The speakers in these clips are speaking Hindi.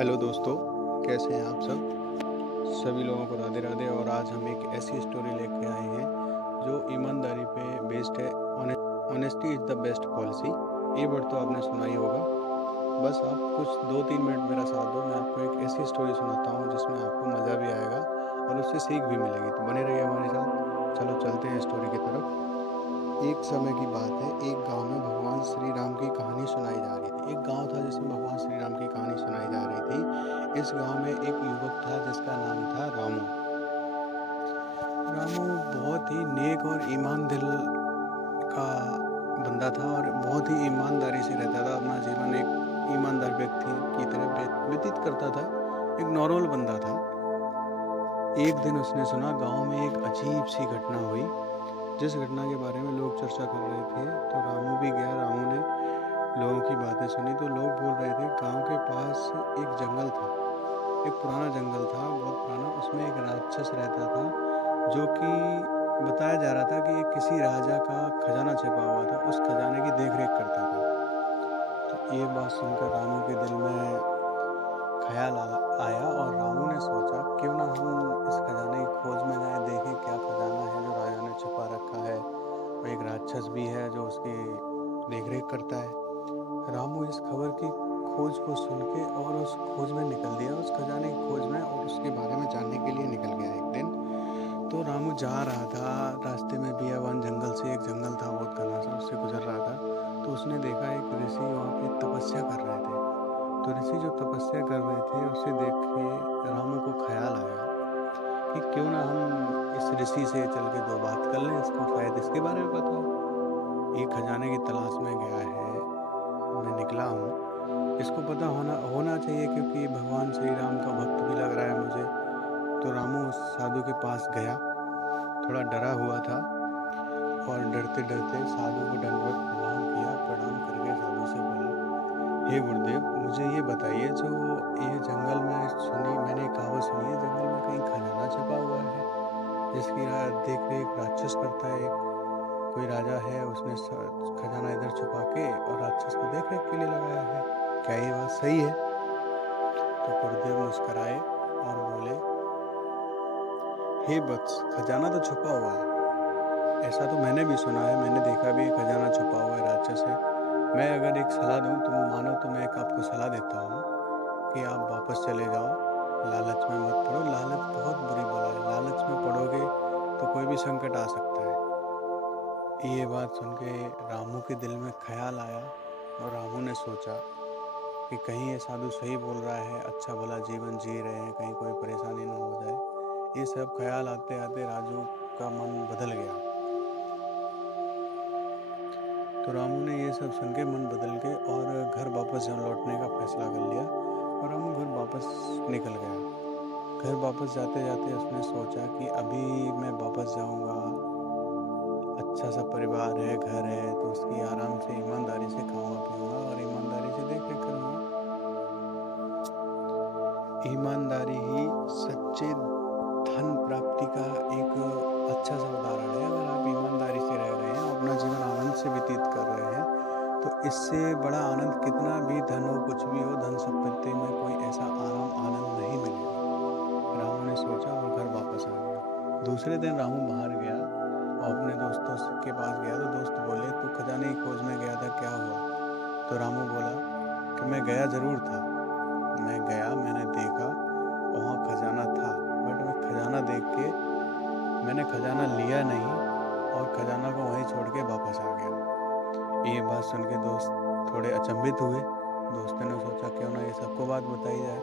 हेलो दोस्तों, कैसे हैं आप सब? सभी लोगों को राधे राधे। और आज हम एक ऐसी स्टोरी लेके आए हैं जो ईमानदारी पे बेस्ड है। Honesty is the best policy. ये वर्ड तो आपने सुना ही होगा। बस आप कुछ 2-3 मिनट मेरा साथ दो, मैं आपको एक ऐसी स्टोरी सुनाता हूँ जिसमें आपको मज़ा भी आएगा और उससे सीख भी मिलेगी। तो बने रहिए हमारे साथ। चलो चलते हैं स्टोरी की तरफ। एक समय की बात है, एक गांव में भगवान श्री राम की कहानी सुनाई जा रही थी। एक गांव था जिसमें भगवान श्री राम की कहानी सुनाई जा रही थी। इस गांव में एक युवक था जिसका नाम था रामू। रामू बहुत ही नेक और ईमान दिल का बंदा था और बहुत ही ईमानदारी से रहता था। अपना जीवन एक ईमानदार व्यक्ति की तरह व्यतीत करता था। एक नॉर्मल बंदा था। एक दिन उसने सुना गांव में एक अजीब सी घटना हुई, जिस घटना के बारे में लोग चर्चा कर रहे थे। तो रामू भी गया। रामू ने लोगों की बातें सुनी। तो लोग बोल रहे थे गांव के पास एक जंगल था, एक पुराना जंगल था, बहुत पुराना। उसमें एक राक्षस रहता था जो कि बताया जा रहा था कि ये किसी राजा का खजाना छिपा हुआ था, उस खजाने की देख रेख करता था। तो ये बात सुनकर रामू के दिल में ख्याल आया और रामू ने सोचा क्यों ना हम इस खजाने की खोज में जाएं, देखें क्या खजाना है जो राजा ने छुपा रखा है। और एक राक्षस भी है जो उसकी देख रेख करता है। रामू इस खबर की खोज को सुन के और उस खोज में निकल दिया, उस खजाने की खोज में, और उसके बारे में जानने के लिए निकल गया एक दिन। तो रामू जा रहा था, रास्ते में बियावान जंगल से एक जंगल था बहुत घना सा, उससे गुजर रहा था। तो उसने देखा एक ऋषि वहाँ पे तपस्या कर रहे थे। तो ऋषि जो तपस्या कर रहे थे उसे देख के रामू को ख्याल आया कि क्यों ना हम इस ऋषि से चल के दो बात कर लें, इसको शायद इसके बारे में पता हो। ये खजाने की तलाश में गया है, मैं निकला हूँ, इसको पता होना होना चाहिए क्योंकि ये भगवान श्री राम का भक्त भी लग रहा है मुझे। तो रामू उस साधु के पास गया, थोड़ा डरा हुआ था और डरते डरते साधु को दंडवत प्रणाम किया। प्रणाम करके साधु से बोला, हे गुरुदेव, मुझे ये बताइए, जो ये जंगल में सुनी मैंने एक कहावत सुनी है, जंगल में कहीं खजाना छिपा हुआ है जिसकी देख रेख राक्षस करता है। कोई राजा है, उसने खजाना इधर छुपा के और राक्षस को देख रेख के लिए लगाया है, क्या ये बात सही है? तो गुरुदेव मुस्कराए और बोले, हे वत्स, खजाना तो छुपा हुआ है, ऐसा तो मैंने भी सुना है, मैंने देखा भी है, खजाना छुपा हुआ है, राक्षस है। मैं अगर एक सलाह दूं, तुम मानो तो मैं एक आपको सलाह देता हूँ कि आप वापस चले जाओ, लालच में मत पड़ो। लालच बहुत बुरी बला है, लालच में पड़ोगे तो कोई भी संकट आ सकता है। ये बात सुन के रामू के दिल में ख्याल आया और रामू ने सोचा कि कहीं ये साधु सही बोल रहा है, अच्छा भला जीवन जी रहे हैं, कहीं कोई परेशानी ना हो जाए। ये सब ख्याल आते आते राजू का मन बदल गया। तो रामू ने ये सब सुन के मन बदल के और घर वापस लौटने का फैसला कर लिया और रामू घर वापस निकल गया। घर वापस जाते जाते उसने सोचा कि अभी मैं वापस जाऊंगा, अच्छा सा परिवार है, घर है, तो उसकी आराम से ईमानदारी से खाऊंगा पीऊंगा और ईमानदारी से देख रेख करूंगा। ईमानदारी ही सच्चे धन प्राप्ति का एक अच्छा सा उदाहरण है। अगर आप ईमानदारी से रह रहे हैं, अपना जीवन आनंद से व्यतीत कर रहे हैं, तो इससे बड़ा आनंद कितना भी धन हो, कुछ भी हो, धन संपत्ति में कोई ऐसा आराम आनंद नहीं मिलेगा। रामू ने सोचा और घर वापस आ गया। दूसरे दिन रामू बाहर गया और अपने दोस्तों के पास गया। तो दोस्त बोले, तू खजाने की खोज में गया था, क्या हुआ? तो रामू बोला कि मैं गया ज़रूर था, मैं गया, मैंने देखा, वहाँ खजाना था, बट मैं खजाना देख के मैंने खजाना लिया नहीं और खजाना को वहीं छोड़ के वापस आ गया। ये बात सुन के दोस्त थोड़े अचंभित हुए। दोस्तों ने सोचा क्यों ना ये सबको बात बताई जाए।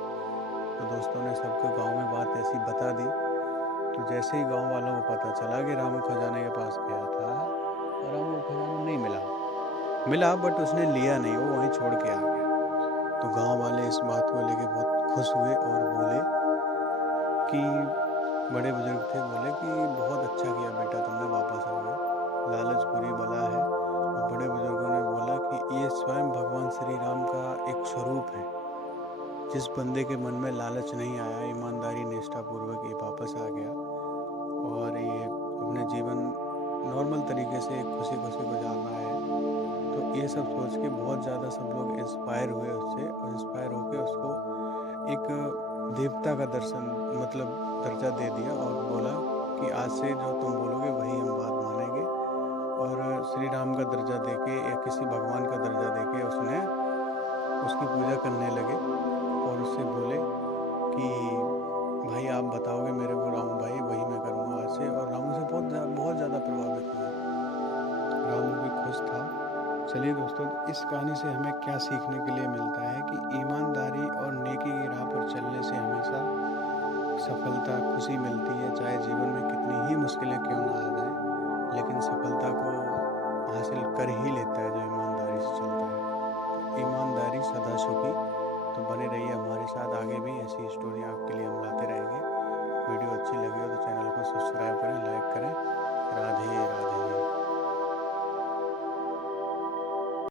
तो दोस्तों ने सबको गांव में बात ऐसी बता दी। तो जैसे ही गांव वालों को पता चला कि रामू खजाने के पास गया था और रामू को खजाना नहीं मिला, मिला बट उसने लिया नहीं, वो वहीं छोड़ के आ गया। तो गांव वाले इस बात को लेके बहुत खुश हुए और बोले कि बड़े बुजुर्ग थे, बोले कि बहुत अच्छा किया बेटा, तुमने वापस आ गए, लालच बुरी बला है। और बड़े बुजुर्गों ने बोला कि ये स्वयं भगवान श्री राम का एक स्वरूप है। जिस बंदे के मन में लालच नहीं आया, ईमानदारी निष्ठा पूर्वक ये वापस आ गया और ये अपने जीवन नॉर्मल तरीके से खुशी खुशी गुजार रहा है। तो ये सब सोच के बहुत ज़्यादा सब लोग इंस्पायर हुए उससे और इंस्पायर होकर उसको एक देवता का दर्शन मतलब दर्जा दे दिया और बोला कि आज से जो तुम बोलोगे वही हम बात मानेंगे। और श्री राम का दर्जा देके या किसी भगवान का दर्जा देके उसने उसकी पूजा करने लगे और उससे बोले कि भाई आप बताओगे मेरे को रामू भाई, वही मैं करूँगा आज से। और रामू से बहुत ज़्यादा प्रभावित हुआ, रामू भी खुश था। चलिए दोस्तों, इस कहानी से हमें क्या सीखने के लिए मिलता है कि ईमानदारी और नेकी की राह पर चलने से हमेशा सफलता, खुशी मिलती है। चाहे जीवन में कितनी ही मुश्किलें क्यों ना आ जाए, लेकिन सफलता को हासिल कर ही लेता है जो ईमानदारी से चलता है। तो ईमानदारी सदा सुखी। तो बने रहिए हमारे साथ, आगे भी ऐसी स्टोरियाँ आपके लिए हम लाते रहेंगे। वीडियो अच्छी लगी हो तो चैनल को सब्सक्राइब करें, लाइक करें। राधे राधे।